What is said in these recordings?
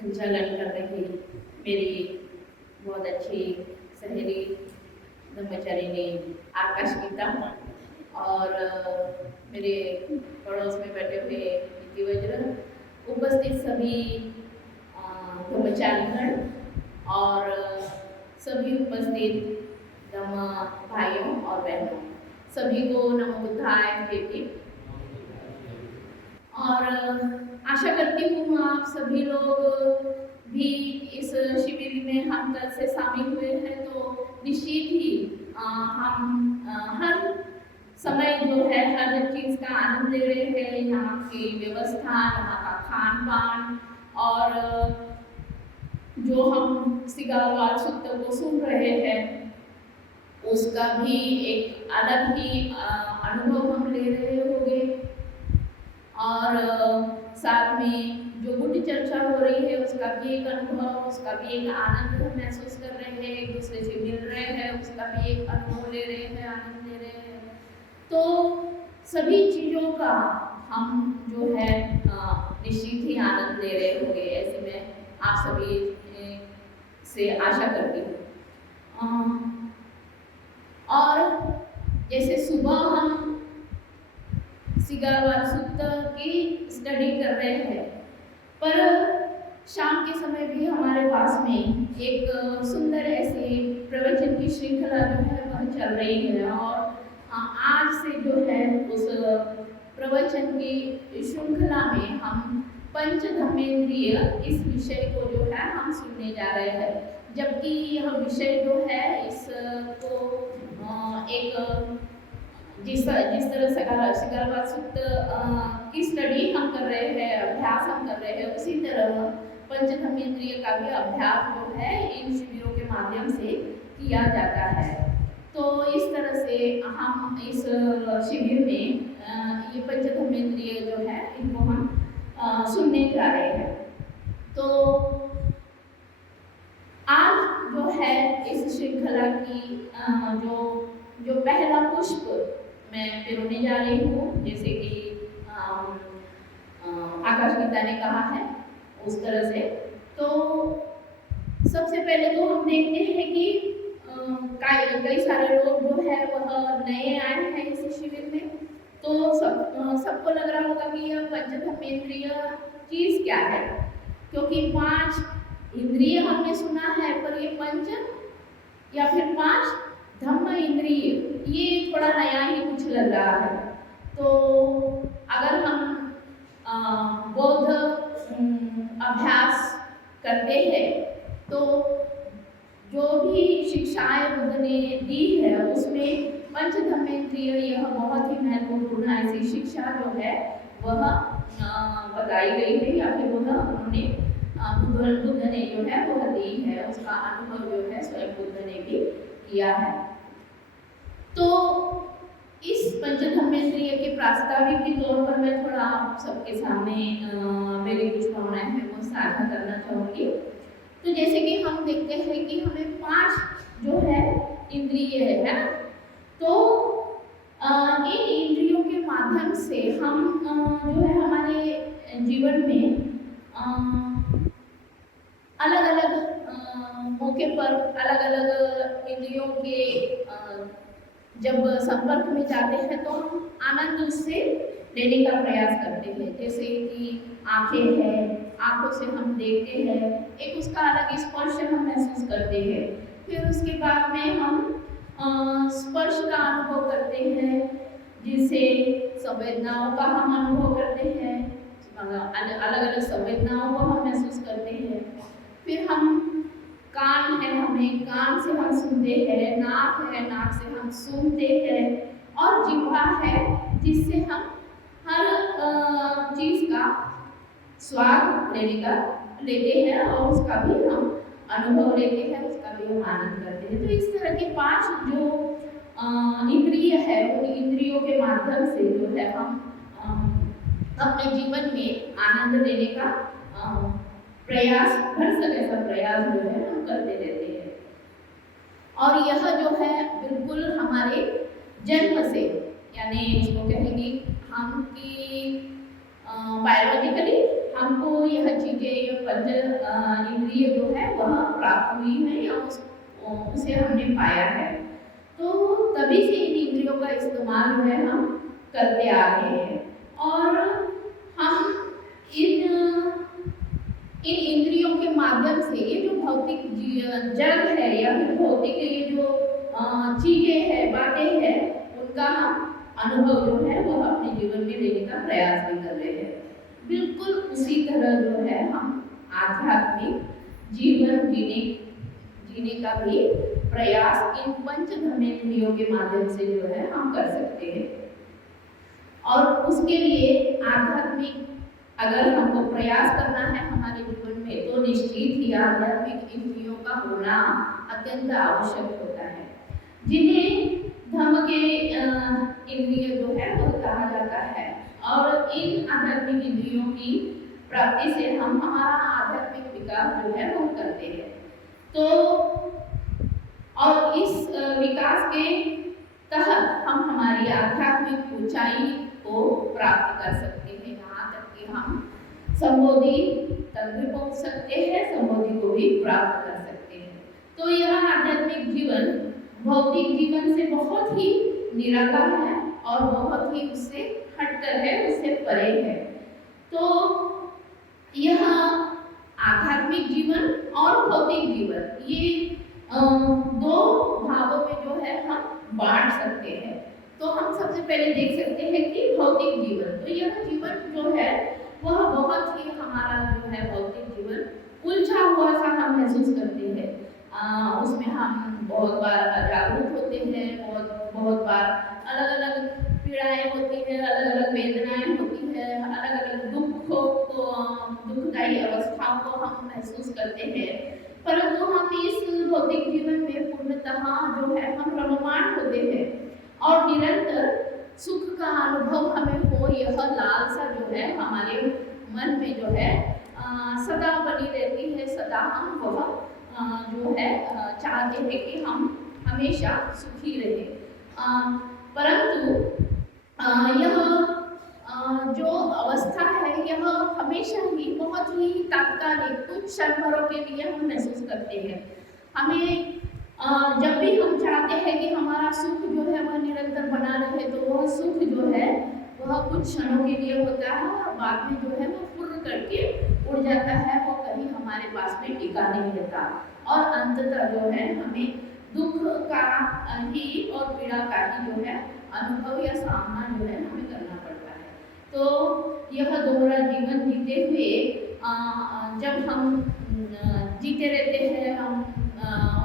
संचालन कर रही मेरी बहुत अच्छी सहेली ब्रह्मचारिणी आकाश गीता और मेरे पड़ोस में बैठे हुए नीति वज्र, उपस्थित सभी ब्रह्मचारीगण और सभी उपस्थित धम्म भाइयों और बहनों, सभी को नमो बुद्धाय बेटी। और आशा करती हूँ आप सभी लोग भी इस शिविर में हम कल से शामिल हुए हैं, तो निश्चित ही हम हर समय जो है हर चीज़ का आनंद ले रहे हैं। यहाँ की व्यवस्था, यहाँ का खान पान और जो हम सिगारवाद सूत्र को सुन रहे हैं उसका भी एक अलग ही अनुभव हम ले रहे होंगे। और साथ में जो गुड चर्चा हो रही है उसका भी एक अनुभव, उसका भी एक आनंद हम महसूस कर रहे हैं, एक दूसरे से मिल रहे हैं, उसका भी एक अनुभव ले रहे हैं, आनंद ले रहे हैं। तो सभी चीज़ों का हम जो है निश्चित ही आनंद ले रहे होंगे, ऐसे में आप सभी से आशा करती हूँ। और जैसे सुबह हम सिगारवाद सूत्र की स्टडी कर रहे हैं, पर शाम के समय भी हमारे पास में एक सुंदर ऐसी प्रवचन की श्रृंखला जो है वह चल रही है। और आज से जो है उस प्रवचन की श्रृंखला में हम पंच धम्मेंद्रिय इस विषय को जो है हम सुनने जा रहे हैं। जबकि यह विषय जो है इसको एक जिस तरह से सिगारवाद सूत्र की स्टडी हम कर रहे हैं, अभ्यास हम कर रहे हैं, उसी तरह पंच धम्मेंद्रिय का भी अभ्यास जो है इन शिविरों के माध्यम से किया जाता है। तो इस तरह से हम इस शिविर में ये पंच धम्मेंद्रिय जो है इनको हम सुनने जा रहे हैं। तो आज जो है इस श्रृंखला की जो पहला पुष्प मैं पिरोने जा रही हूँ, जैसे कि आकाश गीता ने कहा है उस तरह से। तो सबसे पहले तो हम देखते हैं कि कई सारे लोग जो है वह नए आए हैं इस शिविर में। तो सबको लग रहा होगा कि यह पंच धम्मेंद्रिय चीज़ क्या है, क्योंकि 5 इंद्रिय हमने सुना है, पर ये पंच या फिर 5 धम्म इंद्रिय ये थोड़ा नया ही कुछ लग रहा है। तो अगर हम बौद्ध अभ्यास करते हैं तो जो भी शिक्षाएं बुद्ध ने दी है उसमें पंच धम्मेंद्रिय यह बहुत ही महत्वपूर्ण ऐसी शिक्षा जो है वह बताई गई है, या फिर उन्होंने बुद्ध ने जो है वह दी है, उसका अनुभव जो है स्वयं बुद्ध ने भी किया है। तो इस पंच धम्मेंद्रिय के प्रास्ताविक के तौर पर मैं थोड़ा आप सबके सामने मेरी कुछ भावनाएं हैं वो साझा करना चाहूँगी। तो जैसे कि हम देखते हैं कि हमें 5 जो है इंद्रिय है ना, तो इन इंद्रियों के माध्यम से हम जो है हमारे जीवन में अलग अलग मौके पर अलग अलग इंद्रियों के जब संपर्क में जाते हैं तो हम आनंद उससे लेने का प्रयास करते हैं। जैसे कि आंखें हैं, आंखों से हम देखते हैं, एक उसका अलग स्पर्श हम महसूस करते हैं। फिर उसके बाद में हम स्पर्श का अनुभव करते हैं, जिससे संवेदनाओं का हम अनुभव करते हैं, अलग अलग संवेदनाओं को हम महसूस करते हैं। फिर हम कान है, हमें कान से हम सुनते हैं, नाक है, नाक से हम सूंघते हैं, और जिह्वा है जिससे हम हर चीज़ का स्वाद लेते हैं और उसका भी हम अनुभव लेते हैं, उसका भी हम आनंद करते हैं। तो इस तरह के 5 जो इंद्रिय है उन इंद्रियों के माध्यम से जो है हम अपने जीवन में आनंद लेने का प्रयास, भरसक ऐसा प्रयास जो है हम करते रहते हैं। और यह जो है बिल्कुल हमारे जन्म से, यानी इसको कहेंगे हम कि बायोलॉजिकली हमको यह चीज़ें पंच इंद्रिय जो है वह प्राप्त हुई है या उसे हमने पाया है। तो तभी से इन इंद्रियों का इस्तेमाल जो है हम करते आ रहे हैं और हम इन इंद्रियों के माध्यम से ये जो भौतिक जग है या फिर भौतिक ये जो चीजें हैं, बातें हैं, उनका हम अनुभव जो है वह अपने जीवन में लेने का प्रयास भी कर रहे हैं। बिल्कुल उसी तरह जो है हम आध्यात्मिक जीवन जीने का भी प्रयास इन पंच धर्मेंद्रियों के माध्यम से जो है हम कर सकते हैं। और उसके लिए आध्यात्मिक अगर हमको प्रयास करना है हमारे जीवन में तो निश्चित ही आध्यात्मिक इंद्रियों का होना अत्यंत आवश्यक होता है, जिन्हें धर्म के इंद्रिय जो है वो कहा जाता है। और इन आध्यात्मिक इंद्रियों की प्राप्ति से हम हमारा आध्यात्मिक विकास जो है वो करते हैं। तो और इस विकास के तहत हम हमारी आध्यात्मिक ऊंचाई को प्राप्त कर सकते हैं। यहाँ तक कि हम संबोधि तक भी पहुँच सकते हैं, संबोधि को भी प्राप्त कर सकते हैं। तो यह आध्यात्मिक जीवन भौतिक जीवन से बहुत ही निराला है और बहुत ही उससे हटकर है, उससे परे है। तो यह आध्यात्मिक जीवन और भौतिक जीवन ये दो भागों में जो है हम बांट सकते हैं। तो हम सबसे पहले देख सकते हैं कि भौतिक जीवन, तो यह जीवन जो है वह बहुत ही हमारा जो है भौतिक जीवन उलझा हुआ सा हम महसूस करते हैं। उसमें हम बहुत बार अजागरूक होते हैं, बहुत बार अलग अलग पीड़ाएं होती हैं, अलग अलग वेदनाएं होती हैं, अलग अलग दुखदायी अवस्थाओं को हम महसूस करते हैं। परंतु हम इस भौतिक जीवन में पूर्णतः जो है हम रममाण होते हैं और निरंतर सुख का अनुभव हमें हो, यह लालसा जो है हमारे मन में जो है सदा बनी रहती है। सदा हम वह जो है चाहते हैं कि हम हमेशा सुखी रहे। परंतु यह जो अवस्था है यह हमेशा ही बहुत ही तात्कालिक कुछ क्षण भरों के लिए हम महसूस करते हैं। हमें जब भी हम चाहते हैं कि हमारा सुख जो है वह निरंतर बना रहे तो वह सुख जो है वह कुछ क्षणों के लिए होता है और बाद में जो है वो फुर्र करके उड़ जाता है, वो कहीं हमारे पास में टिका नहीं रहता और अंततः जो है हमें दुख का ही और पीड़ा का ही जो है अनुभव या सामना जो है हमें करना पड़ता है। तो यह दोहरा जीवन जीते हुए जब हम जीते रहते हैं, हम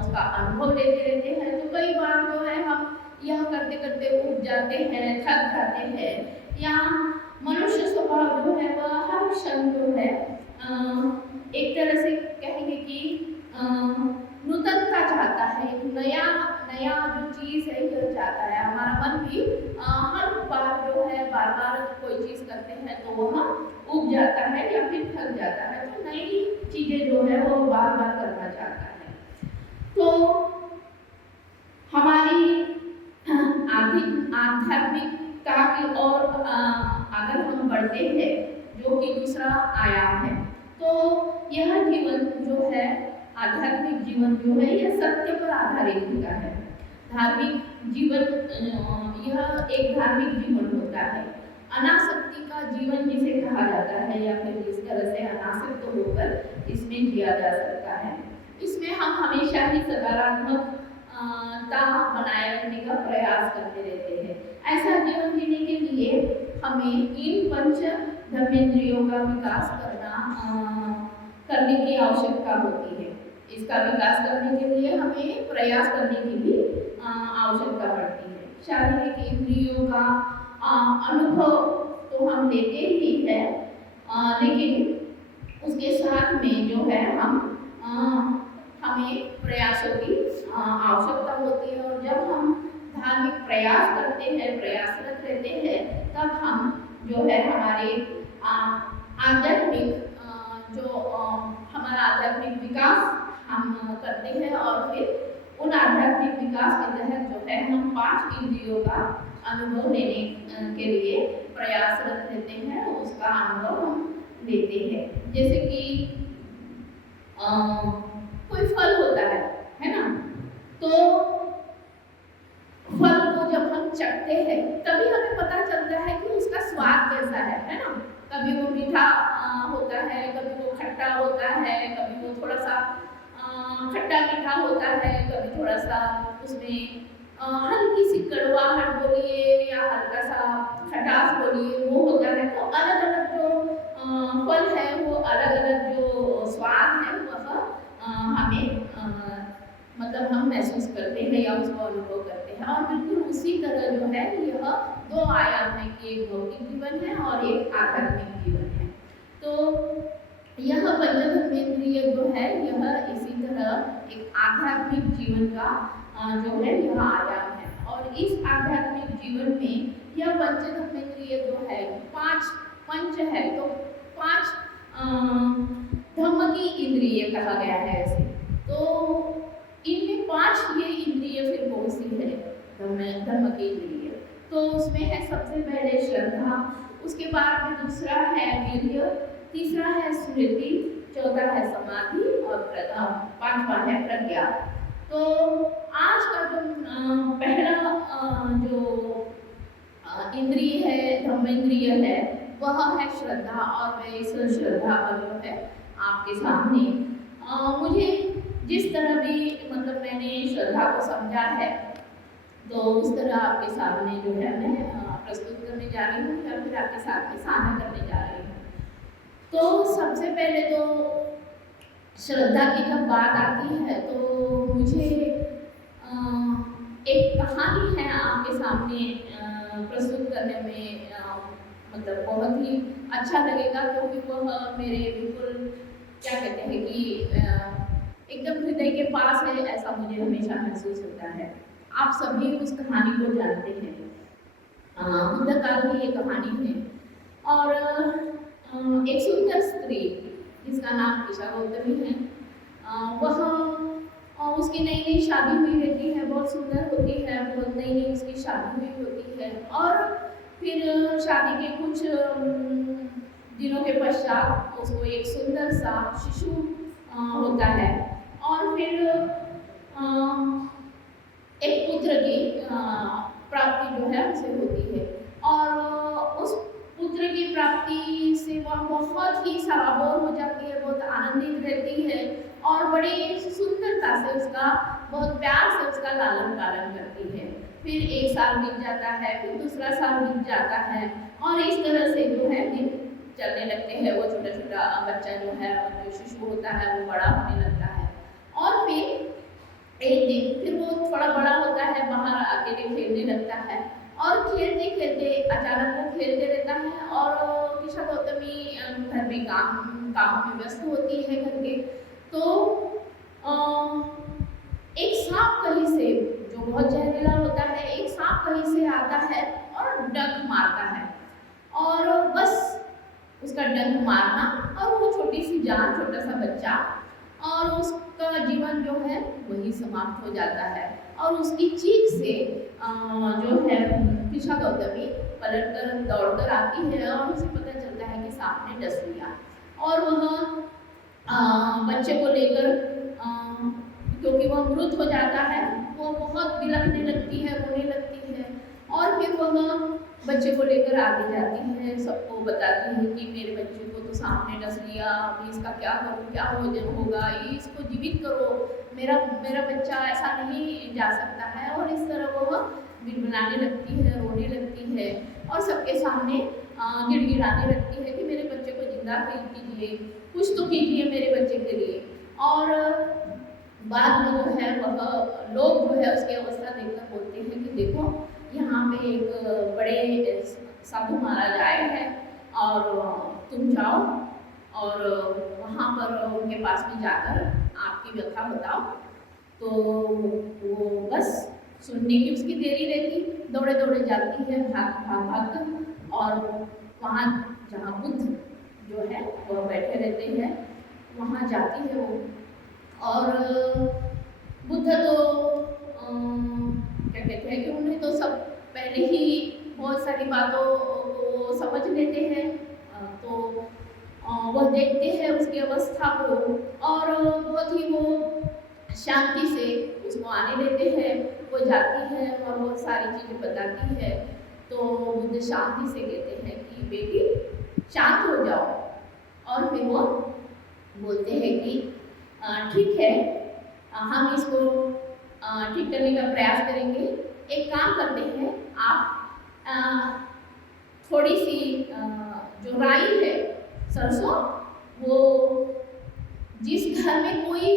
उसका अनुभव लेते रहते हैं, तो कई बार जो है हम यह करते करते उब जाते हैं, थक जाते हैं, या मनुष्य स्वभाव जो है वह हर क्षण जो है एक तरह से कहेंगे कि नूतनता चाहता है, एक नया जो चीज़ है यह चाहता है। हमारा मन भी हर बार जो है बार बार कोई चीज़ करते हैं तो वह उब जाता है या फिर थक जाता है, तो नई चीज़ें जो है वो बार बार करना चाहता है। तो हमारी आध्यात्मिकता की ओर अगर हम बढ़ते हैं जो कि दूसरा आयाम है, तो यह जीवन जो है आध्यात्मिक जीवन जो है यह सत्य पर आधारित होता है। धार्मिक जीवन यह एक धार्मिक जीवन होता है। अनासक्ति का जीवन जिसे कहा जाता है या फिर जिस तरह से अनासक्त होकर इसमें जिया जा सकता है, इसमें हम हमेशा ही सकारात्मकता बनाए रखने का प्रयास करते रहते हैं। ऐसा जीवन जीने के लिए हमें इन पंच धर्मेंद्रियों का विकास करने की आवश्यकता होती है। इसका विकास करने के लिए हमें प्रयास करने की भी आवश्यकता पड़ती है। शारीरिक इंद्रियों का अनुभव तो हम लेते ही है, लेकिन उसके साथ में जो है हमें प्रयासों की आवश्यकता होती है। और जब हम धार्मिक प्रयास करते हैं, प्रयासरत रहते हैं, तब हम जो है हमारे आध्यात्मिक हमारा आध्यात्मिक विकास हम करते हैं और फिर उन आध्यात्मिक विकास के तहत जो है हम 5 इंद्रियों का अनुभव लेने के लिए प्रयासरत रहते हैं, उसका अनुभव हम लेते हैं। जैसे कि कोई फल होता है ना? तो फल को जब हम चखते हैं तभी हमें पता चलता है कि उसका स्वाद कैसा है ना? कभी वो मीठा होता है, कभी वो खट्टा होता है, कभी वो थोड़ा सा खट्टा मीठा होता है, कभी थोड़ा सा उसमें हल्की सी कड़वाहट बोलिए या हल्का सा खटास बोलिए वो होता है। तो अलग अलग जो फल है वो अलग अलग जो स्वाद है वह हमें मतलब हम महसूस करते हैं या उसको अनुभव करते हैं। और बिल्कुल उसी तरह जो है यह दो आयाम है कि एक भौतिक जीवन है और एक आध्यात्मिक जीवन है। तो यह पंचधर्मेंद्रिय जो है यह इसी तरह एक आध्यात्मिक जीवन का जो है यह आयाम है। और इस आध्यात्मिक जीवन में यह पंचधर्मेंद्रिय जो है पांच पंच है, तो पांच धम्म की इंद्रिय कहा गया है ऐसे। तो इनमें पांच ये इंद्रिय फिर कौन सी है धर्म की इंद्रिय? तो उसमें है सबसे पहले श्रद्धा, उसके बाद में दूसरा है वीर्य, तीसरा है स्मृति, चौथा है समाधि और पांचवा है प्रज्ञा। तो आज का जो पहला जो इंद्रिय है धर्मेंद्रिय है वह है श्रद्धा। और मैं इस श्रद्धा पर जो है आपके सामने मुझे जिस तरह भी मतलब मैंने श्रद्धा को समझा है तो उस तरह आपके सामने जो है मैं प्रस्तुत करने जा रही हूँ या फिर आपके साथ में साझा करने जा रही हूँ। तो सबसे पहले तो श्रद्धा की जब बात आती है तो मुझे एक कहानी है आपके सामने प्रस्तुत करने में मतलब बहुत ही अच्छा लगेगा, क्योंकि वह मेरे बिल्कुल क्या कहते हैं कि एकदम हृदय के पास है, ऐसा मुझे हमेशा महसूस होता है। आप सभी उस कहानी को जानते हैं, बुद्ध काल की ये कहानी है। और एक सुंदर स्त्री जिसका नाम ईशा गौतमी है, वह उसकी नई नई शादी हुई रहती है, बहुत सुंदर होती है, बहुत नई नई उसकी शादी हुई होती है। और फिर शादी के कुछ दिनों के पश्चात उसको एक सुंदर सा शिशु होता है और फिर एक पुत्र की प्राप्ति जो है उसे होती है। और उस पुत्र की प्राप्ति से वह बहुत ही सराबोर हो जाती है, बहुत आनंदित रहती है और बड़ी सुंदरता से उसका बहुत प्यार से उसका लालन पालन करती है। फिर एक साल बीत जाता है, फिर दूसरा साल बीत जाता है और इस तरह से जो है दिन चलने लगते हैं। वो छोटा छोटा बच्चा जो है जो शिशु होता है वो बड़ा होने लगता है। और फिर एक दिन फिर वो थोड़ा बड़ा होता है, बाहर अकेले खेलने लगता है और खेलते खेलते अचानक वो खेलते रहता है और ईशा गौतमी घर में काम में व्यस्त होती है घर के। तो एक सांप कहीं से जो बहुत जहरीला होता है, एक सांप कहीं से आता है और डंक मारता है और बस उसका डंक मारना और वो छोटी सी जान, छोटा सा बच्चा और उसका जीवन जो है वही समाप्त हो जाता है। और उसकी चीख से जो है ईशा गौतमी पलट कर दौड़कर आती है और उसे पता चलता है कि सांप ने डस लिया। और वह बच्चे को लेकर क्योंकि वह मृत हो जाता है, वो बहुत बिलखने लगती है, रोने लगती है और फिर वह बच्चे को लेकर आगे जाती है, सबको बताती है कि मेरे बच्चे को तो सांप ने डस लिया, अभी इसका क्या करूँ, क्या होगा, ये इसको जीवित करो, मेरा बच्चा ऐसा नहीं जा सकता है। और इस तरह वो बिलबिलाने लगती है, रोने लगती है और सबके सामने गिड़गिड़ाने लगती है कि मेरे बच्चे को जिंदा कीजिए, कुछ तो कीजिए मेरे बच्चे के लिए। और बाद में जो है वह लोग जो है उसकी अवस्था देखकर बोलते हैं कि देखो यहाँ पे एक बड़े साधु महाराज आए हैं और तुम जाओ और वहाँ पर उनके पास में जाकर आपकी व्यथा बताओ। तो वो बस सुनने की उसकी देरी रहती, दौड़े दौड़े जाती है भाग और वहाँ जहाँ बुद्ध जो है वह बैठे रहते हैं वहाँ जाती है वो। और बुद्ध तो क्या कहते हैं कि उन्हें तो सब पहले ही बहुत सारी बातों को समझ लेते हैं। तो वह देखते हैं उसकी अवस्था को और बहुत ही वो शांति से उसको आने देते हैं। वो जाती है और वो सारी चीज़ें बताती है, तो बुद्ध शांति से कहते हैं कि बेटी शांत हो जाओ। और फिर वो बोलते हैं कि ठीक है, हम इसको ठीक करने का प्रयास करेंगे। एक काम करते हैं, आप थोड़ी सी जो राई है, सरसों, वो जिस घर में कोई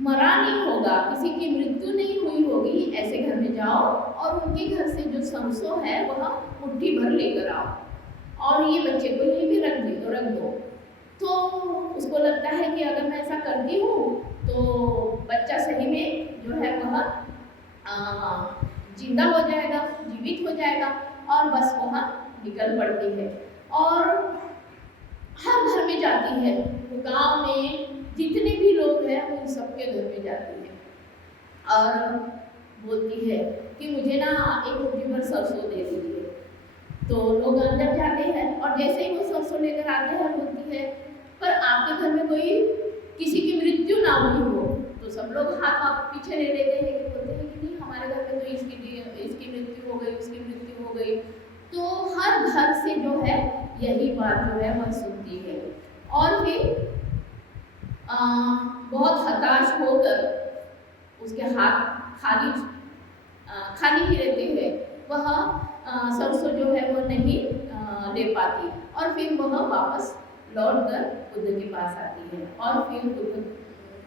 मरा नहीं होगा, किसी की मृत्यु नहीं हुई होगी, ऐसे घर में जाओ और उनके घर से जो सरसों है वह मुट्ठी भर लेकर आओ और ये बच्चे को यहीं भी रख दो। तो उसको लगता है कि अगर मैं ऐसा करती हूँ तो बच्चा सही में जो है वह जिंदा हो जाएगा, जीवित हो जाएगा, और बस वह निकल पड़ती है और हर घर में जाती है। गांव में जितने भी लोग हैं उन सबके घर में जाती है और बोलती है कि मुझे ना एक मुट्ठी भर सरसों दे दीजिए। तो लोग अंदर जाते हैं और जैसे ही वो सरसों लेकर आते हैं बोलती है, पर आपके घर में कोई किसी की मृत्यु ना हुई हो। तो सब लोग हाथ पीछे ले लेते हैं कि बोलते हैं कि नहीं, हमारे घर में तो इसकी मृत्यु हो गई, उसकी मृत्यु हो गई। तो हर घर से जो है यही बात जो है वह सुनती है और फिर बहुत हताश होकर उसके हाथ खाली ही रहते हैं। वह सरसों जो है वो नहीं ले पाती और फिर वह वापस लौट कर बुद्ध के पास आती है और फिर बुद्ध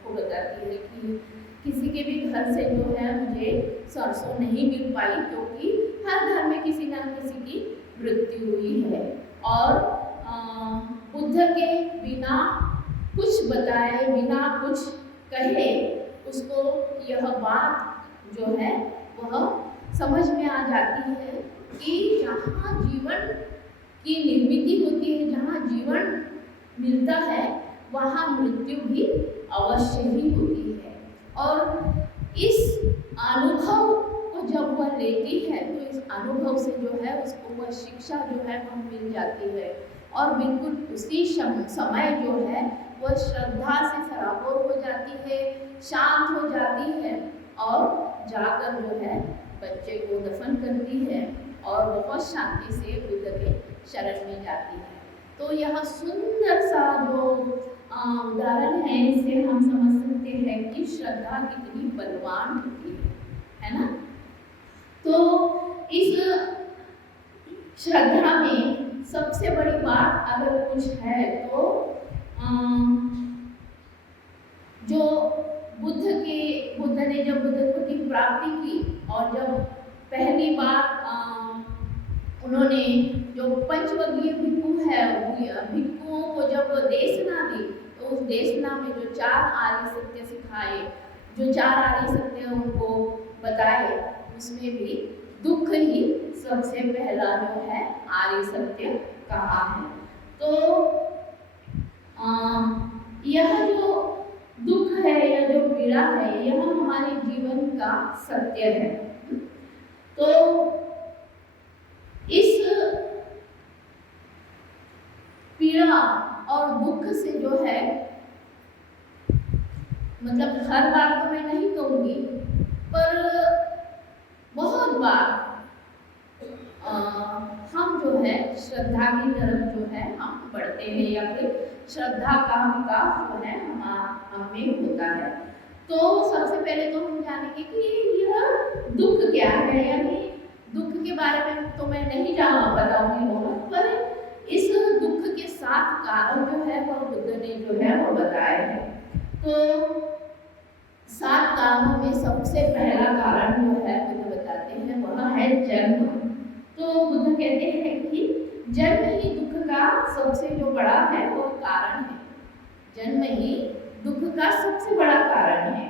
को बताती है कि किसी के भी घर से जो है मुझे सरसों नहीं मिल पाई, क्योंकि हर घर में किसी न किसी की मृत्यु हुई है। और बुद्ध के बिना कुछ बताए, बिना कुछ कहे उसको यह बात जो है वह समझ में आ जाती है कि जहाँ जीवन की निर्मिति होती है, जहाँ जीवन मिलता है, वहाँ मृत्यु भी अवश्य ही होती है। और इस अनुभव को जब वह लेती है तो इस अनुभव से जो है उसको वह शिक्षा जो है वह मिल जाती है और बिल्कुल उसी समय जो है वह श्रद्धा से सराबोर हो जाती है, शांत हो जाती है और जाकर जो है बच्चे को दफन करती है और बहुत शांति से बुद्ध के शरण में जाती है। तो यह सुंदर सा जो उदाहरण है, इससे हम समझ सकते हैं कि श्रद्धा कितनी बलवान होती है ना। तो इस श्रद्धा में सबसे बड़ी बात अगर कुछ है तो जो बुद्ध ने जब बुद्धत्व की प्राप्ति की और जब पहली बार उन्होंने जो पंचवगीय भिक्खु है, भिक्खुओं को जब देशना दी, तो उस देशना में जो 4 आर्य सत्य सिखाए, जो 4 आर्य सत्य उनको बताए, उसमें भी दुख ही सबसे पहला जो है आर्य सत्य कहा है। तो यह जो दुख है या जो पीड़ा है, यह हमारे जीवन का सत्य है। तो इस पीड़ा और दुख से जो है, मतलब हर बार तो मैं नहीं कहूँगी, पर बहुत बार हम जो है श्रद्धा की तरफ जो है हम बढ़ते हैं या फिर श्रद्धा का विकास जो है हम में होता है। तो सबसे पहले तो हम जानेंगे कि यह दुख क्या है, यानी दुख के बारे में तो मैं नहीं बताऊंगी बहुत, पर इस दुख के 7 कारण जो है वह बुद्ध ने जो है वो बताए हैं। तो 7 कारणों में सबसे पहला कारण जो है बुद्ध बताते हैं वह है जन्म। तो बुद्ध कहते हैं कि जन्म ही दुख का सबसे जो बड़ा है वो कारण है। जन्म ही दुख का सबसे बड़ा कारण है।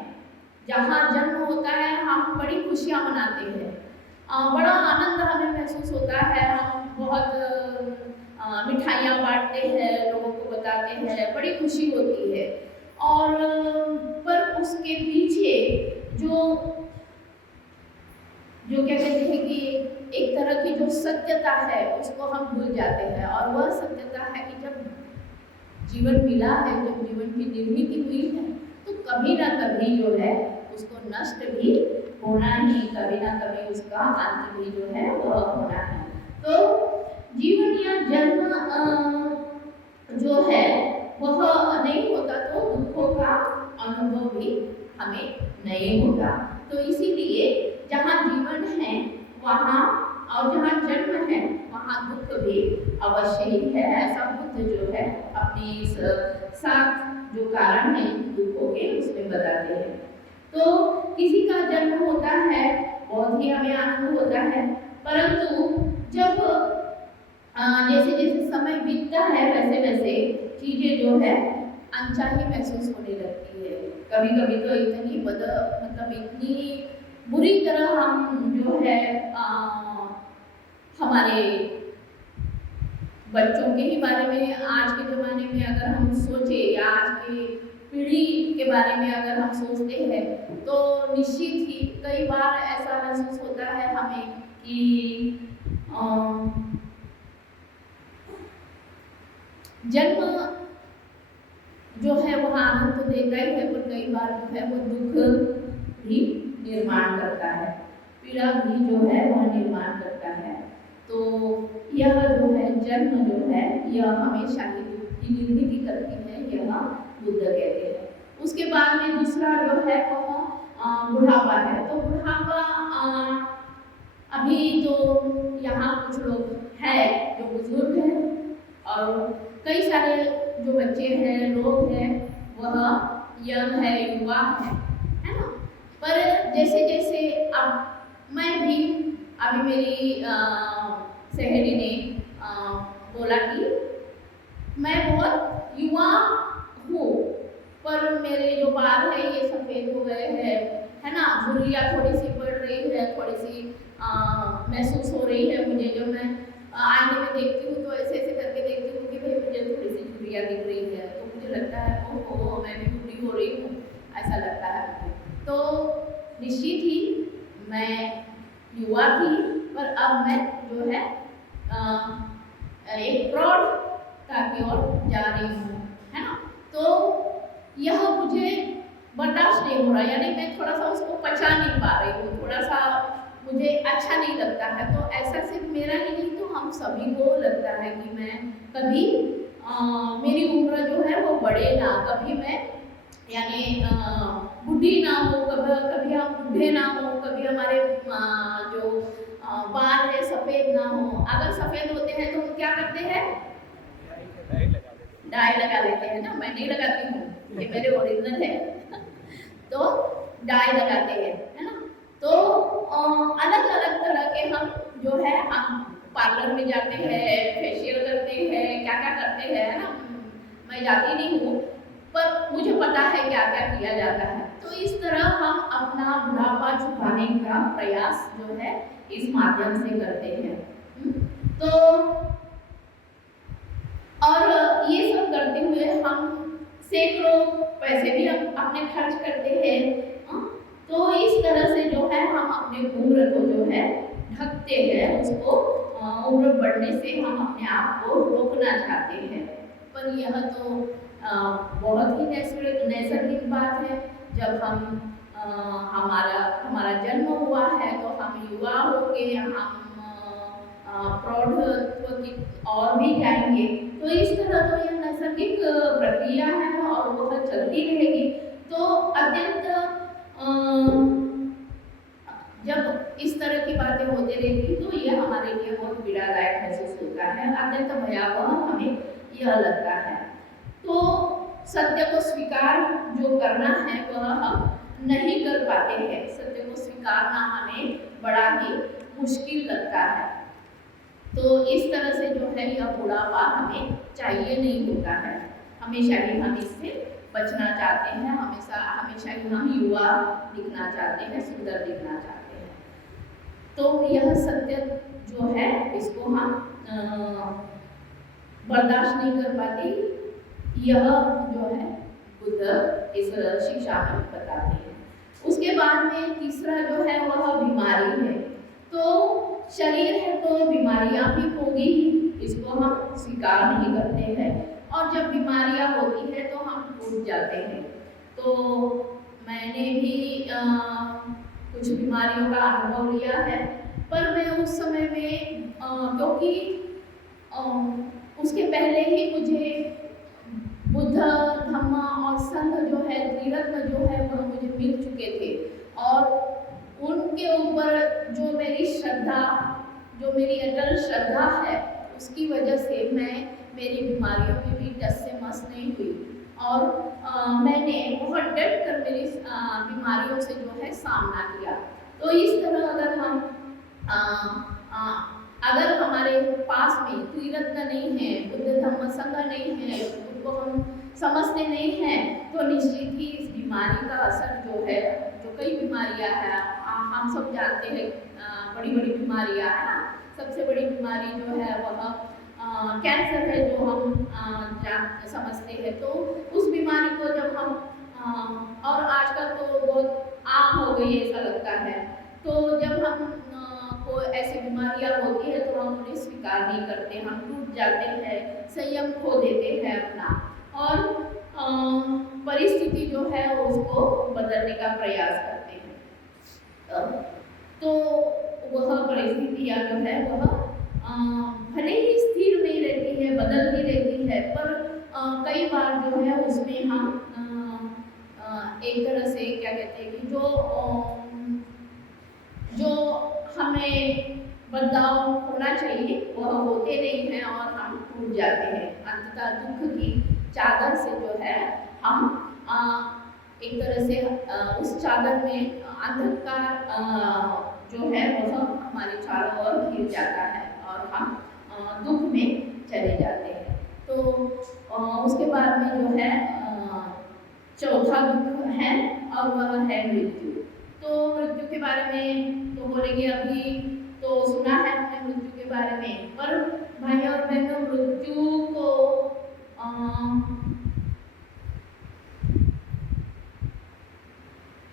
जहाँ जन्म होता है हम बड़ी खुशियाँ मनाते हैं, बड़ा आनंद हमें महसूस होता है, हम बहुत मिठाइयाँ बांटते हैं, लोगों को बताते हैं, बड़ी खुशी होती है। और पर उसके पीछे जो क्या कहते हैं कि एक तरह की जो सत्यता है उसको हम भूल जाते हैं। और वह सत्यता है कि जब जीवन मिला है, जब जीवन की निर्मित हुई है, तो कभी ना कभी जो है उसको नष्ट भी होना ही, कभी ना कभी उसका अंत भी जो है वह होना है। तो जीवन या जन्म जो है वह नहीं होता तो दुखों का अनुभव भी हमें नहीं होता। तो इसीलिए जहाँ जीवन है वहाँ और जहाँ जन्म है वहाँ दुख भी अवश्य ही है। ऐसा बुद्ध जो है अपनी इस 7 जो कारण है दुखों के उसमें बताते हैं। तो किसी का जन्म होता है, बहुत ही हमें आनंद होता है, परंतु जब जैसे जैसे समय बीतता है वैसे वैसे चीजें जो है अनचाही महसूस होने लगती है। कभी कभी तो इतनी मतलब इतनी बुरी तरह हम जो है हमारे बच्चों के ही बारे में आज के ज़माने में अगर हम सोचे या आज की पीढ़ी के बारे में अगर हम सोचते हैं तो निश्चित ही कई बार ऐसा महसूस होता है हमें कि जन्म जो है वह आनंद तो देता ही है, पर कई बार जो है वो दुख भी निर्माण करता है, पीड़ा भी जो है वह निर्माण करता है। तो यह जो है जन्म जो है यह हमेशा ही दुख की निर्मित करती है, यह बुद्ध कहते हैं। उसके बाद में दूसरा जो है वह बुढ़ापा है। तो बुढ़ापा अभी तो यहाँ कुछ लोग हैं जो बुजुर्ग हैं और कई सारे जो बच्चे हैं लोग हैं वह यंग है, युवा है ना। पर जैसे जैसे अब मैं भी अभी मेरी सहेली ने बोला कि मैं बहुत युवा हूँ पर मेरे जो बाल है ये सफ़ेद हो गए हैं, है ना, झुर्रियाँ थोड़ी सी बढ़ रही है, थोड़ी सी महसूस हो रही है मुझे। जब मैं आईने में देखती हूँ तो ऐसे ऐसे करके देखती हूँ कि भाई मुझे थोड़ी सी झुर्रियाँ दिख रही है, तो मुझे लगता है ओहो मैं भी बूढ़ी हो रही हूँ, ऐसा लगता है मुझे। तो निश्चित ही मैं युवा थी पर अब मैं जो है एक प्रौढ़ता की ओर जा रही हूँ, है ना। तो यह मुझे बर्दाश्त नहीं हो रहा, यानी मैं थोड़ा सा उसको पचा नहीं पा रही हूँ, थोड़ा सा मुझे अच्छा नहीं लगता है। तो ऐसा सिर्फ मेरा ही नहीं तो हम सभी को लगता है कि मैं कभी मेरी उम्र जो है वो बढ़े ना, कभी मैं यानी बूढ़ी ना हो, कभी हम बूढ़े ना हो, कभी हमारे जो बाल है सफ़ेद ना हो। अगर सफ़ेद होते हैं तो हम क्या करते हैं, डाई लगा देते हैं ना। मैं नहीं लगाती हूँ, ये मेरे ओरिजिनल है तो डाई लगाते हैं, है ना। तो अलग अलग तरह के हम जो है हम पार्लर में जाते हैं, फेशियल करते हैं, क्या क्या करते हैं, है ना। मैं जाती नहीं हूँ पर मुझे पता है क्या क्या किया जाता है। तो इस तरह हम अपना बुढ़ापा छुपाने का प्रयास जो है इस माध्यम से करते हैं। तो और ये सब करते हुए हम सैकड़ों पैसे भी अपने खर्च करते हैं। तो इस तरह से जो है हम अपने उम्र को जो है ढकते हैं, उसको उम्र बढ़ने से हम अपने आप को रोकना चाहते हैं। पर यह तो बहुत ही नैसर्गिक बात है। जब हम हमारा जन्म हुआ है तो हम युवा होके हम प्रौढ़त्व की और भी जाएंगे। तो इस तरह तो यह नैसर्गिक प्रक्रिया है और वह चलती रहेगी। तो अत्यंत जब इस तरह की बातें होती रहती तो यह हमारे लिए बहुत पीड़ादायक महसूस होता है, अत्यंत भयावह हमें यह लगता है। तो सत्य को स्वीकार जो करना है वह हम नहीं कर पाते हैं। सत्य को स्वीकारना हमें बड़ा ही मुश्किल लगता है। तो इस तरह से जो है यह बुढ़ापा हमें चाहिए नहीं होता है। हमेशा ही हम इससे बचना चाहते हैं, हमेशा ही हम युवा दिखना चाहते हैं, सुंदर दिखना चाहते हैं। तो यह सत्य जो है इसको हम बर्दाश्त नहीं कर पाते। यह जो है बुद्ध इस शिक्षा में बताते हैं। उसके बाद में तीसरा जो है वह बीमारी है। तो शरीर है तो बीमारियां भी होगी, इसको हम स्वीकार नहीं करते हैं। और जब बीमारियां होती है तो हम टूट जाते हैं। तो मैंने भी कुछ बीमारियों का अनुभव लिया है, पर मैं उस समय में क्योंकि उसके पहले ही मुझे बुद्ध धम्म और संघ जो है, त्रिरत्न जो है, वह मुझे मिल चुके थे और उनके ऊपर जो मेरी श्रद्धा, जो मेरी अटल श्रद्धा है, उसकी वजह से मैं मेरी बीमारियों में भी टस से मस नहीं हुई और मैंने बहुत डट कर मेरी बीमारियों से जो है सामना किया। तो इस तरह अगर हमारे पास में त्रिरत्न नहीं है, बुद्ध धम्म संघ नहीं है, उनको हम समझते नहीं हैं, तो निश्चित ही इस बीमारी का असर जो है, जो कई बीमारियां हैं, हम सब जानते हैं, बड़ी बड़ी बीमारियां हैं ना। सबसे बड़ी बीमारी जो है वह कैंसर है, जो हम समझते हैं। तो उस बीमारी को जब हम और आजकल तो बहुत आम हो गई ऐसा लगता है, तो जब हम को ऐसी बीमारियां होती है तो हम उन्हें स्वीकार नहीं करते, हम टूट जाते हैं, संयम खो देते हैं अपना और परिस्थिति जो है उसको बदलने का प्रयास करते हैं। तो वह परिस्थितियाँ जो है वह भले ही स्थिर नहीं रहती है, बदलती रहती है, पर कई बार जो है उसमें हम एक तरह से क्या कहते हैं कि जो हमें बदलाव होना चाहिए वह होते नहीं हैं और हम टूट जाते हैं। अंततः दुख की चादर से जो है हम एक तरह से उस चादर में अंधकार जो है वह हमारे चारों ओर घिर जाता है और हम दुख में चले जाते हैं। तो उसके बाद में जो है चौथा दुख है और वह है मृत्यु। तो मृत्यु के बारे में तो बोलेंगे, अभी तो सुना है हमने मृत्यु के बारे में, पर भाई और बहनों, मृत्यु को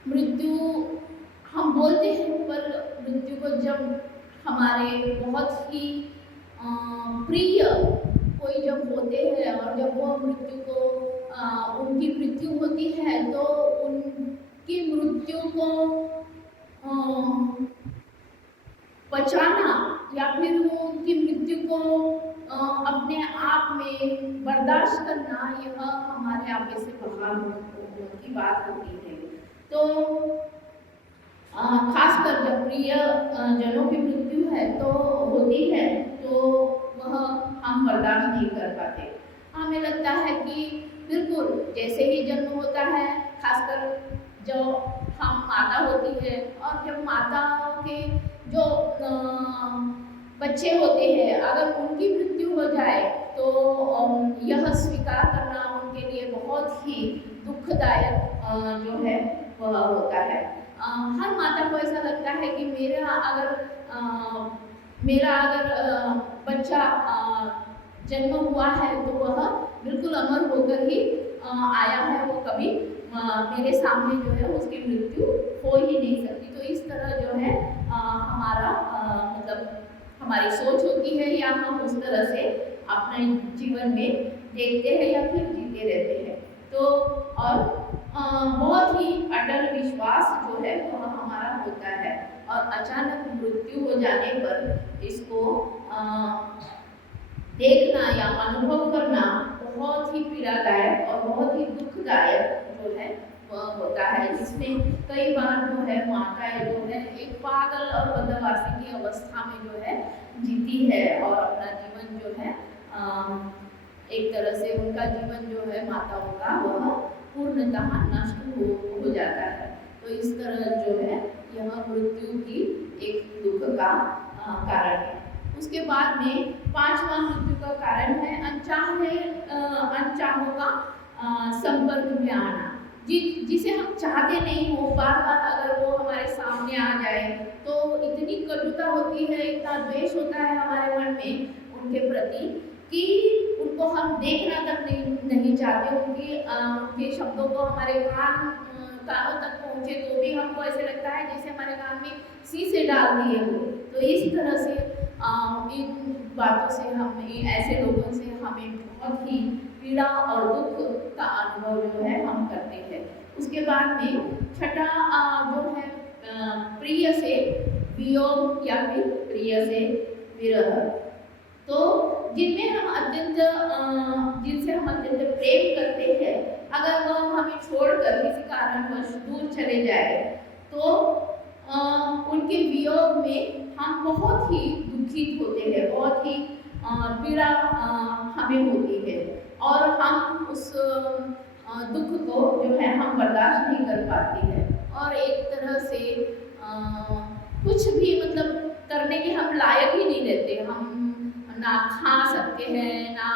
मृत्यु हम बोलते हैं, पर मृत्यु को जब हमारे बहुत ही प्रिय कोई जब होते हैं और जब वो मृत्यु को उनकी मृत्यु होती है तो उनकी मृत्यु को बचाना या फिर वो उनकी मृत्यु को अपने आप में बर्दाश्त करना, यह हमारे आगे से बाहर की बात होती है। तो खासकर जब प्रिय जनों की मृत्यु है तो होती है तो वह हम बर्दाश्त नहीं कर पाते। हमें लगता है कि बिल्कुल जैसे ही जन्म होता है, खासकर जो हम माता होती है और जब माताओं के जो बच्चे होते हैं, अगर उनकी मृत्यु हो जाए तो यह स्वीकार करना उनके लिए बहुत ही दुखदायक जो है वह होता है। हर माता को ऐसा लगता है कि मेरा अगर बच्चा जन्म हुआ है तो वह बिल्कुल अमर होकर ही आया है, वो कभी मेरे सामने जो है उसकी मृत्यु हो ही नहीं सकती। तो इस तरह जो है हमारा मतलब हमारी सोच होती है या हम उस तरह से अपने जीवन में देखते हैं या फिर जीते रहते हैं। तो और बहुत ही अटल विश्वास जो है वह हमारा होता है और अचानक मृत्यु हो जाने पर इसको देखना या अनुभव करना बहुत ही पीड़ादायक और बहुत ही दुखदायक जो है वह होता है, जिसमें कई बार जो है माताएं जो है एक पागल और बदमाशी की अवस्था में जो है जीती है और अपना जीवन जो है एक तरह से उनका जीवन जो है माताओं का वह पूर्णतः नष्ट हो जाता है। तो इस तरह जो है यह मृत्यु की एक दुख का कारण है। उसके बाद में पांचवा मृत्यु का कारण है अनचाहों का संपर्क में आना, जिसे हम चाहते नहीं हो, बार बार अगर वो हमारे सामने आ जाए तो इतनी कटुता होती है, इतना द्वेष होता है हमारे मन में उनके प्रति कि उनको हम देखना तक नहीं चाहते। उनके शब्दों को हमारे कानों तक पहुँचे तो भी हमको ऐसे लगता है जैसे हमारे कान में शीशे डाल दिए हो। तो इस तरह से इन बातों से ऐसे लोगों से हमें बहुत ही पीड़ा और दुख का अनुभव जो है हम करते हैं। उसके बाद में छठा जो है प्रिय से वियोग या फिर प्रिय से विरह। तो जिनसे हम अत्यंत प्रेम करते हैं, अगर वह हमें छोड़कर किसी कारणवश दूर चले जाए तो उनके वियोग में हम बहुत ही दुखित होते हैं, बहुत ही पीड़ा हमें होती है और हम उस दुख को जो है हम बर्दाश्त नहीं कर पाते हैं और एक तरह से कुछ भी मतलब करने के हम लायक ही नहीं रहते। हम ना खा सकते हैं, ना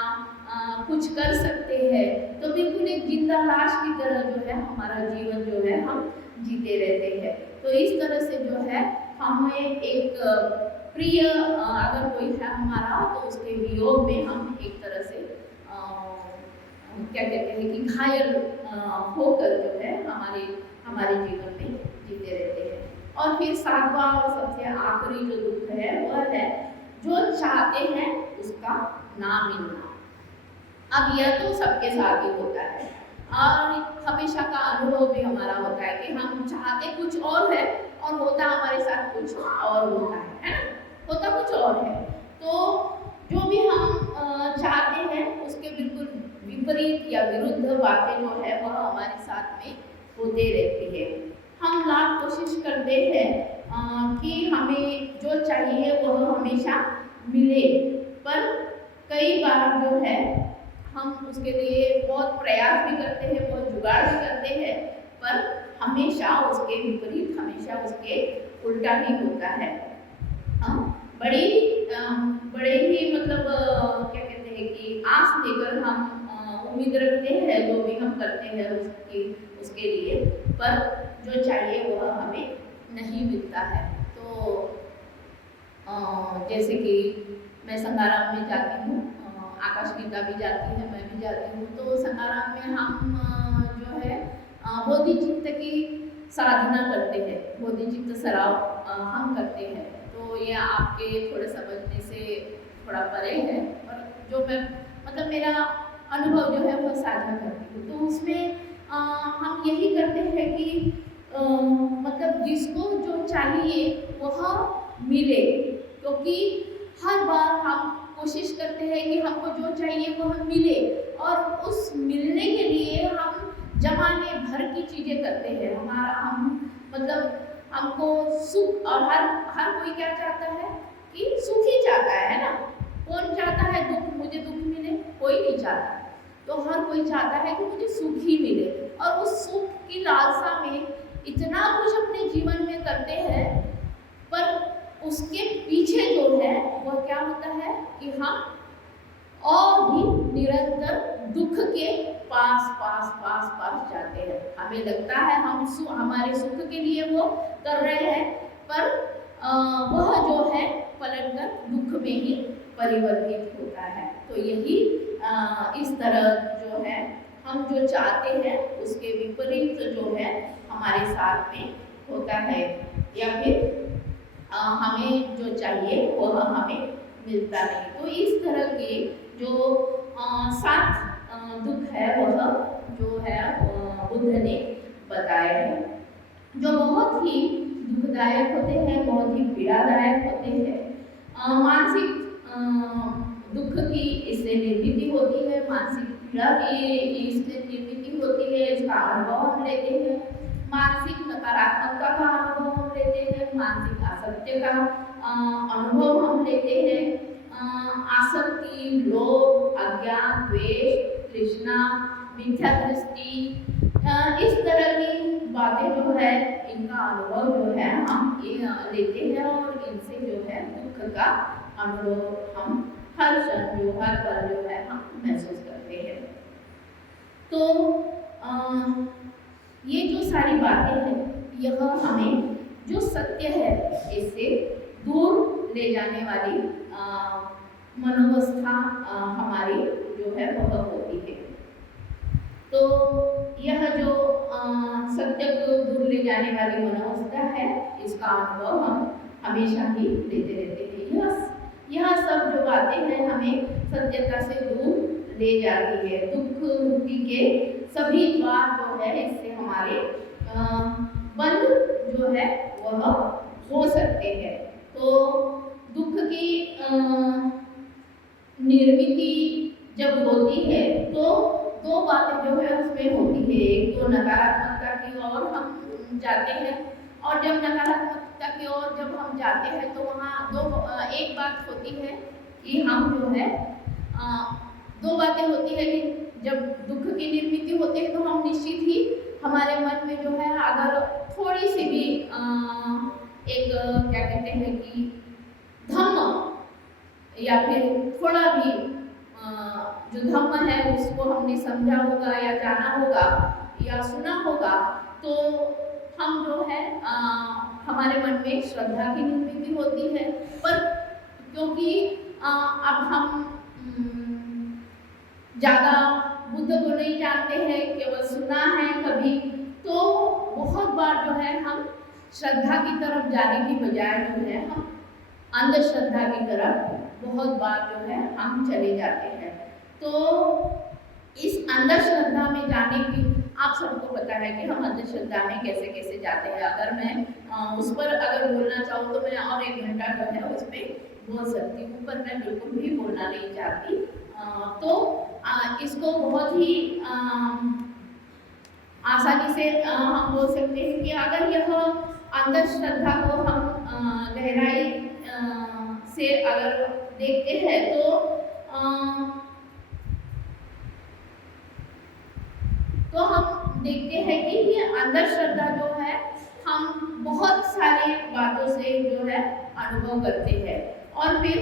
कुछ कर सकते हैं, तो बिल्कुल एक जिंदा लाश की तरह जो है हमारा जीवन जो है हम जीते रहते हैं। तो इस तरह से जो है हमें एक प्रिय अगर कोई है हमारा तो उसके वियोग में हम एक तरह से क्या कहते हैं कि घायल होकर जो है हमारे जीवन में जीते रहते हैं। और फिर सातवां और सबसे आखिरी जो दुख है वह है जो चाहते हैं उसका ना मिलना। अब यह तो सबके साथ ही होता है और हमेशा का अनुभव भी हमारा होता है कि हम चाहते कुछ और है और होता हमारे साथ कुछ और होता है ना, होता कुछ और है। तो जो भी हम चाहते हैं उसके बिल्कुल विपरीत या विरुद्ध बातें जो है वह हमारे साथ में होते रहती है। हम लाख कोशिश करते हैं कि हमें जो चाहिए वह हमेशा मिले, पर कई बार जो है हम उसके लिए बहुत प्रयास भी करते हैं, बहुत जुगाड़ भी करते हैं, पर हमेशा उसके विपरीत, हमेशा उसके उल्टा ही होता है। बड़े ही मतलब क्या कहते हैं कि आस लेकर हम उम्मीद रखते हैं जो भी हम करते हैं उसके लिए, पर जो चाहिए वह हमें नहीं मिलता है। तो जैसे कि मैं संगाराम में जाती हूँ, आकाश गीता भी जाती है, मैं भी जाती हूँ। तो संगाराम में हम जो है बोधिचित्त की साधना करते हैं, बोधिचित्त सराव हम करते हैं। तो ये आपके थोड़े समझने से थोड़ा परे है, और जो मैं मतलब मेरा अनुभव जो है वो साझा करती हूँ। तो उसमें हम यही करते हैं कि मतलब जिसको जो चाहिए वह मिले, क्योंकि हर बार हम कोशिश करते हैं कि हमको जो चाहिए वह मिले, और उस मिलने के लिए हम जमाने भर की चीज़ें करते हैं। हम मतलब हमको सुख, और हर कोई क्या चाहता है कि सुख ही चाहता है ना। कौन चाहता है दुख, मुझे दुख मिले? कोई नहीं चाहता। तो हर कोई चाहता है कि मुझे सुख ही मिले, और उस सुख की लालसा में इतना कुछ अपने जीवन में करते हैं, पर उसके पीछे जो है वह क्या होता है कि हम और भी निरंतर दुख के पास जाते हैं। हमें लगता है हम हमारे सुख के लिए वो कर रहे हैं, पर वह जो है पलटकर दुख में ही परिवर्तित होता है। तो यही इस तरह जो है हम जो चाहते हैं उसके विपरीत जो है हमारे साथ में होता है, या फिर हमें जो चाहिए वह हमें मिलता नहीं। तो इस तरह के जो 7 दुख है वह जो है बुद्ध ने बताया है, जो बहुत ही दुखदायक होते हैं, बहुत ही पीड़ादायक होते हैं। मानसिक दुख की इससे निर्मिति होती है, मानसिक पीड़ा की इससे निर्मिति होती है, इसका अनुभव हम लेते हैं। मानसिक नकारात्मकता का अनुभव हम लेते हैं, मानसिक असत्य का अनुभव हम लेते हैं। आसक्ति, लोभ, अज्ञान, द्वेष, तृष्णा, मिथ्या दृष्टि, इस तरह की बातें जो है इनका अनुभव जो है हम लेते हैं, और इनसे जो है दुख का अनुभव हम हर क्षण जो हर पल जो है हम महसूस करते हैं। तो ये जो सारी बातें हैं यह हमें जो सत्य है इससे दूर ले जाने वाली मनोवस्था हमारी जो है वह होती है। तो यह जो सत्य को दूर ले जाने वाली मनोवस्था है, इसका अनुभव हम हमेशा ही लेते रहते हैं। यह सब जो बातें हैं हमें सत्यता से दूर ले जाती है। दुख मुक्ति के सभी द्वार जो है इससे हमारे बंद जो है वह हो सकते हैं। तो दुख की निर्मिति जब होती है तो दो बातें जो है उसमें होती है। एक तो नकारात्मकता की ओर हम जाते हैं, और जब नकारात्मकता की ओर जब हम जाते हैं तो वहाँ एक बात होती है कि हम जो है दो बातें होती है कि जब दुख की निर्मिति होती है तो हम निश्चित ही हमारे मन में जो है अगर थोड़ी सी भी एक क्या कहते हैं कि धम्म या फिर थोड़ा भी जो धम्म है उसको हमने समझा होगा या जाना होगा या सुना होगा, तो हम जो है हमारे मन में श्रद्धा की निर्मिति होती है। पर क्योंकि अब हम ज़्यादा बुद्ध को नहीं जानते हैं, केवल सुना है कभी, तो बहुत बार जो है हम श्रद्धा की तरफ जाने की बजाय जो है हम अंधश्रद्धा की तरफ बहुत बार जो है हम चले जाते हैं। तो इस अंधश्रद्धा में जाने की आप सबको पता है कि हम अंधश्रद्धा में कैसे कैसे जाते हैं। अगर मैं उस पर अगर बोलना चाहूँ तो मैं और 1 घंटा जो है उस पर बोल सकती हूँ, पर मैं बिल्कुल भी बोलना नहीं चाहती। तो इसको बहुत ही आसानी से हम बोल सकते हैं कि अगर यह अंधश्रद्धा को हम गहराई से अगर देखते हैं तो हम देखते हैं कि ये अंधश्रद्धा जो है हम बहुत सारी बातों से जो है अनुभव करते हैं, और फिर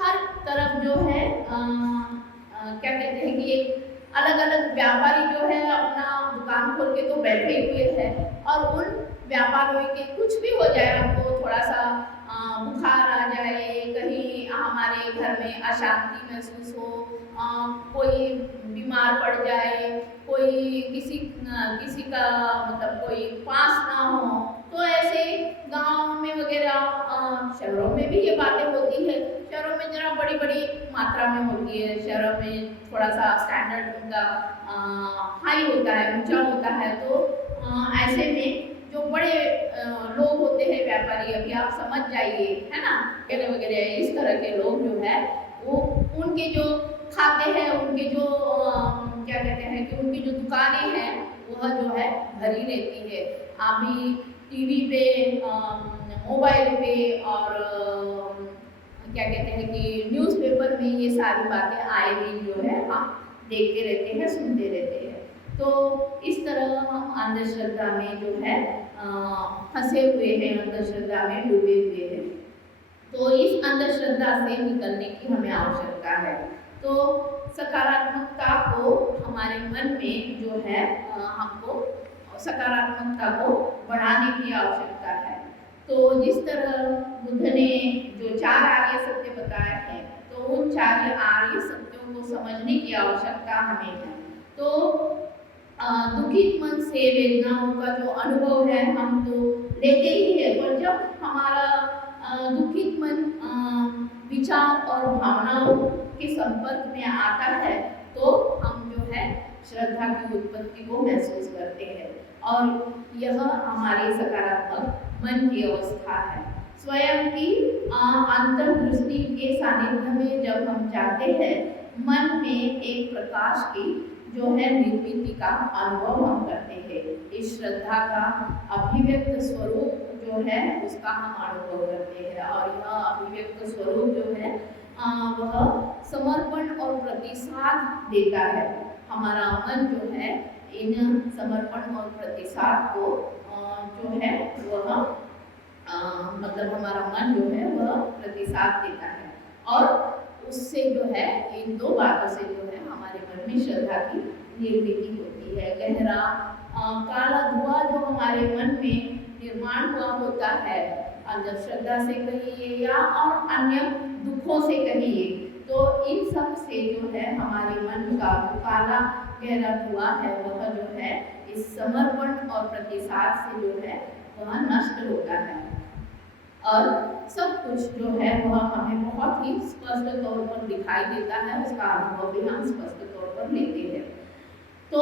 हर तरफ जो है क्या कहते हैं कि एक अलग अलग व्यापारी जो है अपना दुकान खोल के तो बैठे हुए हैं, और उन व्यापारियों के कुछ भी हो जाए, हमको थोड़ा सा बुखार आ जाए, कहीं हमारे घर में अशांति महसूस हो, कोई बीमार पड़ जाए, कोई किसी का मतलब कोई पास ना हो, तो ऐसे गांव में वगैरह शहरों में भी ये बातें होती है। शहरों में जरा बड़ी बड़ी मात्रा में होती है, शहरों में थोड़ा सा स्टैंडर्ड उनका हाई होता है, ऊंचा होता है। तो ऐसे में जो बड़े लोग होते हैं व्यापारी, अभी आप समझ जाइए, है ना, केले वगैरह इस तरह के लोग जो है वो उनके जो खाते हैं, उनके जो क्या कहते हैं कि उनकी जो दुकानें हैं वह जो है भरी रहती है। अभी टीवी पे, मोबाइल पे और क्या कहते हैं कि न्यूज़पेपर में ये सारी बातें आए दिन जो है हम देखते रहते हैं, सुनते रहते हैं। तो इस तरह हम अंधश्रद्धा में जो है फंसे हुए हैं, अंधश्रद्धा में डूबे हुए हैं। तो इस अंधश्रद्धा से निकलने की हमें आवश्यकता है। तो सकारात्मकता को हमारे मन में जो है हमको सकारात्मकता को बढ़ाने की आवश्यकता है। तो जिस तरह बुद्ध ने जो 4 आर्य सत्य बताए हैं, तो उन 4 आर्य सत्यों को समझने की आवश्यकता हमें है। तो दुखित मन से वेदनाओं का जो अनुभव है हम तो लेते ही है, पर जब हमारा दुखित मन विचार और भावनाओं के संपर्क में आता है तो हम जो है श्रद्धा की उत्पत्ति को महसूस करते हैं, और यह हमारे सकारात्मक मन की अवस्था है। स्वयं की अंतर्दृष्टि के सानिध्य में जब हम जाते हैं, मन में एक प्रकाश की जो है निर्मिति का अनुभव हम करते हैं। इस श्रद्धा का अभिव्यक्त स्वरूप जो है उसका हम अनुभव करते हैं, और यह अभिव्यक्त स्वरूप जो है वह समर्पण और प्रतिसाद देता है। हमारा मन जो है इन समर्पण और प्रतिसाद को जो है वह मतलब हमारा मन जो है वह प्रतिसाद देता है, और उससे जो है इन 2 बातों से जो है हमारे मन में श्रद्धा की निर्मिति होती है। गहरा काला धुआं जो हमारे मन में निर्माण हुआ होता है अंधश्रद्धा से कहिए या और अन्य दुखों से कहिए, तो इन सब से जो है हमारे मन का जो काला गहरा धुआं है वह जो है इस समर्पण और प्रतिसाद से जो है वह नष्ट होता है। और सब कुछ जो है वह हमें बहुत ही स्पष्ट तौर पर दिखाई देता है, उसका अनुभव भी हम स्पष्ट तौर पर लेते हैं। तो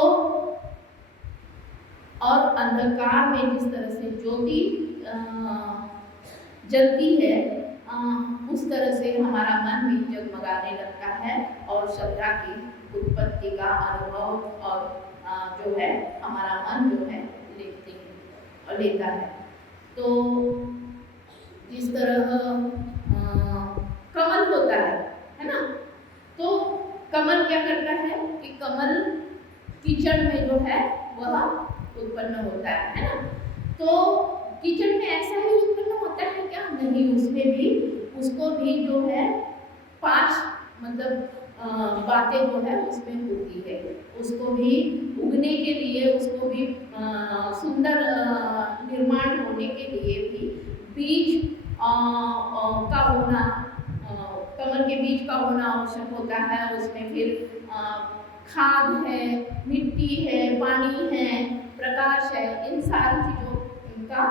और अंधकार में जिस तरह से ज्योति जलती है, उस तरह से हमारा मन भी जगमगाने लगता है और श्रद्धा की उत्पत्ति का अनुभव और जो है हमारा मन जो है लेते हैं और लेता है। तो जिस तरह कमल होता है ना, तो कमल क्या करता है कि कमल कीचड़ में जो है वह उत्पन्न होता है ना। तो कीचड़ में ऐसा ही उत्पन्न होता है क्या? नहीं, उसमें भी उसको भी जो है 5 मतलब बातें जो है उसमें होती है। उसको भी उगने के लिए, उसको भी सुंदर निर्माण होने के लिए भी बीज का होना, कमल के बीज का होना आवश्यक होता है। उसमें फिर खाद है, मिट्टी है, पानी है, प्रकाश है, इन सारी चीज़ों का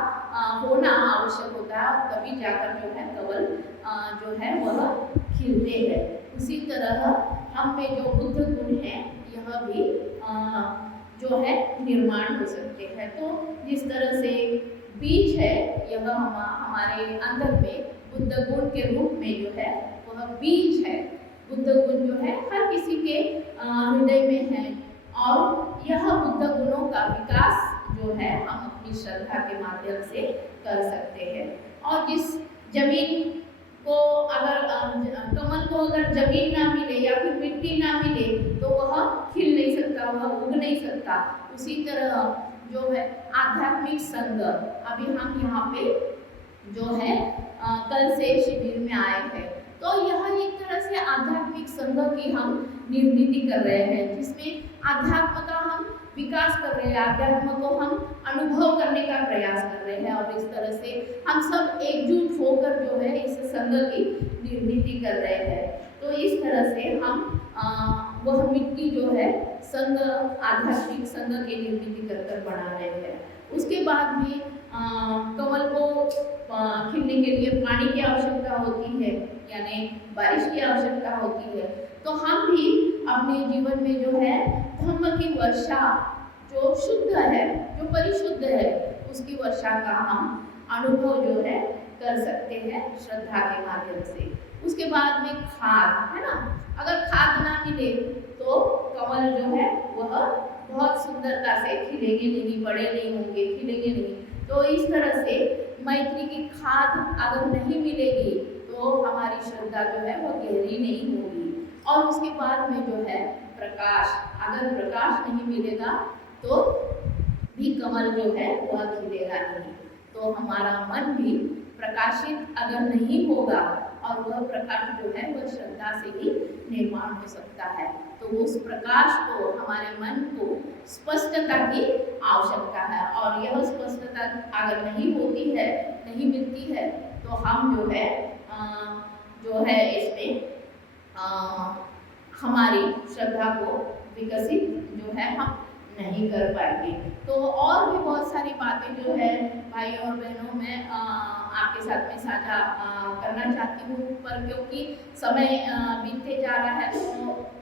होना आवश्यक होता है, तभी जाकर जो है कमल जो है वह खिलते हैं। उसी तरह हम में जो बुद्ध गुण है यह भी जो है निर्माण हो सकते हैं। तो जिस तरह से बीज है, यह हमारे अंदर में बुद्ध गुण के रूप में जो है वह बीज है। बुद्ध गुण जो है हर किसी के हृदय में है और यह बुद्ध गुणों का विकास जो है हम अपनी श्रद्धा के माध्यम से कर सकते हैं। और जिस जमीन को अगर कमल को अगर जमीन ना मिले या फिर मिट्टी ना मिले तो वह खिल नहीं सकता, वह उग नहीं सकता। उसी तरह जो है आध्यात्मिक संघ, अभी हम यहाँ पे जो है कल से शिविर में आए हैं, तो यह एक तरह से आध्यात्मिक संघ की हम निर्मिति कर रहे हैं, जिसमें आध्यात्म का हम विकास कर रहे हैं, आध्यात्म को हम अनुभव करने का प्रयास कर रहे हैं। और इस तरह से हम सब एकजुट होकर जो है इस संघ की निर्मिति कर रहे हैं। तो इस तरह से हम वह मिट्टी जो है संघ, आध्यात्मिक संघ की निर्मिति कर कर बना रहे हैं। उसके बाद भी कमल को खिलने के लिए पानी की आवश्यकता होती है, यानी बारिश की आवश्यकता होती है। तो हम भी अपने जीवन में जो है धम्म की वर्षा, जो शुद्ध है, जो परिशुद्ध है, उसकी वर्षा का हम अनुभव जो है कर सकते हैं श्रद्धा के माध्यम से। उसके बाद में खाद है ना, अगर खाद ना मिले तो कमल जो है वह बहुत सुंदरता से खिलेंगे नहीं, बड़े नहीं होंगे, खिलेंगे नहीं। तो इस तरह से मैत्री की खाद अगर नहीं मिलेगी तो हमारी श्रद्धा जो है वह गहरी नहीं होगी। और उसके बाद में जो है प्रकाश, अगर प्रकाश नहीं मिलेगा तो भी कमल जो है वह खिलेगा नहीं। तो हमारा मन भी प्रकाशित अगर नहीं होगा और वह प्रकाश जो है वह श्रद्धा से ही निर्माण हो सकता है। तो उस प्रकाश को, हमारे मन को स्पष्टता की आवश्यकता है, और यह स्पष्टता अगर नहीं होती है, नहीं मिलती है, तो हम जो है इसमें हमारी श्रद्धा को विकसित जो है हम नहीं कर पाएंगे। तो और भी बहुत सारी बातें जो है भाई और बहनों मैं आपके साथ में साझा करना चाहती हूँ, पर क्योंकि समय बीतते जा रहा है तो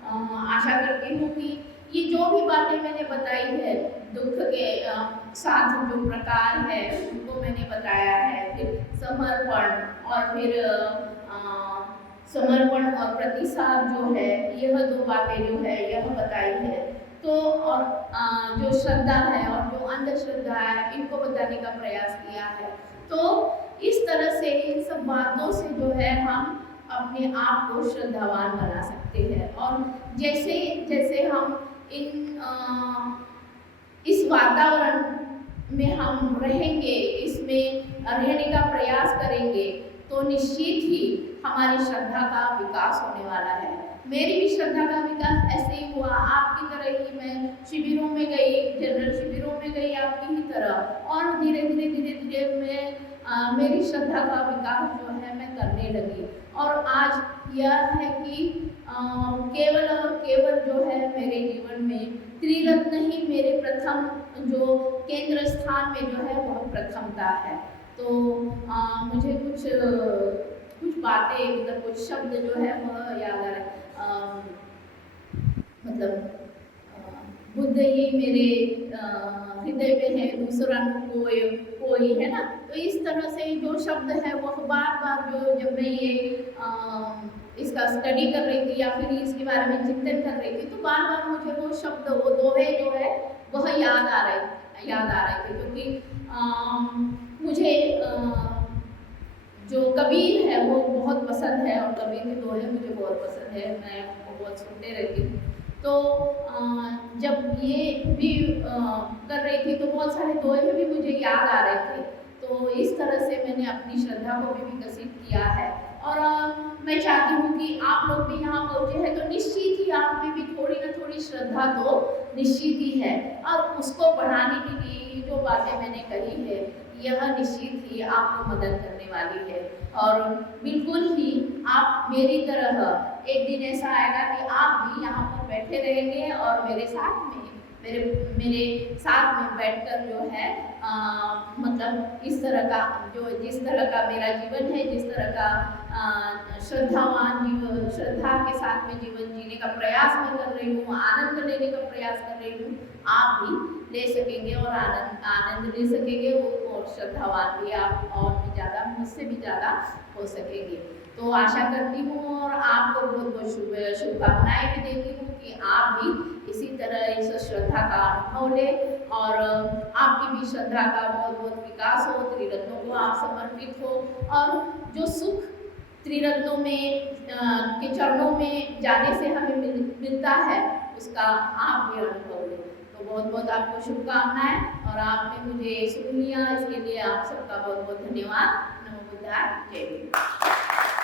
आशा करती हूँ कि ये जो भी बातें मैंने बताई है, दुख के 7 जो प्रकार है उनको मैंने बताया है, फिर समर्पण और फिर समर्पण और प्रतिसाद जो है, यह 2 बातें जो है यह बताई है। तो और जो श्रद्धा है और जो अंधश्रद्धा है इनको बताने का प्रयास किया है। तो इस तरह से इन सब बातों से जो है हम अपने आप को श्रद्धावान बना सकते हैं। और जैसे जैसे हम इस वातावरण में हम रहेंगे, इसमें रहने का प्रयास करेंगे, तो निश्चित ही हमारी श्रद्धा का विकास होने वाला है। मेरी भी श्रद्धा का विकास ऐसे ही हुआ, आपकी तरह ही मैं शिविरों में गई, जनरल शिविरों में गई आपकी ही तरह, और धीरे धीरे मैं मेरी श्रद्धा का विकास जो है मैं करने लगी। और आज यह है कि केवल और केवल जो है मेरे जीवन में त्रिरत्न ही मेरे प्रथम जो केंद्र स्थान में जो है वह प्रथमता है। तो मुझे कुछ बातें मतलब कुछ शब्द जो है वह याद आ रहे मतलब बुद्ध ही मेरे हृदय में है, दूसरा न कोई कोई, है ना। तो इस तरह से जो शब्द है वह बार बार जो जब मैं ये इसका स्टडी कर रही थी या फिर इसके बारे में चिंतन कर रही थी, तो बार बार मुझे वो शब्द, वो दोहे जो है वह याद आ रहे थे, क्योंकि मुझे जो कबीर है वो बहुत पसंद है और कबीर के दोहे मुझे बहुत पसंद है, मैं वो बहुत सुनते रहती हूँ। तो जब ये भी कर रही थी तो बहुत सारे दोहे भी मुझे याद आ रहे थे। तो इस तरह से मैंने अपनी श्रद्धा को भी विकसित किया है और मैं चाहती हूँ कि आप लोग भी यहाँ पहुँचे हैं तो निश्चित ही आप में भी थोड़ी ना थोड़ी श्रद्धा तो निश्चित ही है, और उसको बढ़ाने के लिए जो बातें मैंने कही है यह निश्चित ही आपको मदद करने वाली है। और बिल्कुल ही आप मेरी तरह एक दिन ऐसा आएगा कि आप भी यहाँ पर बैठे रहेंगे और मेरे साथ में बैठकर जो है मतलब इस तरह का जिस तरह का मेरा जीवन है, जिस तरह का श्रद्धा के साथ में जीवन जीने का प्रयास मैं कर रही हूँ, आनंद लेने का प्रयास कर रही हूँ, आप भी ले सकेंगे और आनंद ले सकेंगे, और श्रद्धावान भी आप और भी ज़्यादा, मुझसे भी ज़्यादा हो सकेंगे। तो आशा करती हूँ और आपको बहुत बहुत शुभकामनाएं भी देती हूँ कि आप भी इसी तरह इस श्रद्धा का अनुभव लें और आपकी भी श्रद्धा का बहुत बहुत विकास हो, त्रिरत्नों को आप समर्पित हो, और जो सुख त्रिरत्नों में के चरणों में जाने से हमें मिलता है उसका आप भी अनुभव लें। तो बहुत बहुत आपको शुभकामनाएं और आपने मुझे सुन लिया, इसके लिए आप सबका बहुत बहुत धन्यवाद। नमो बुद्धाय, जय हिंद।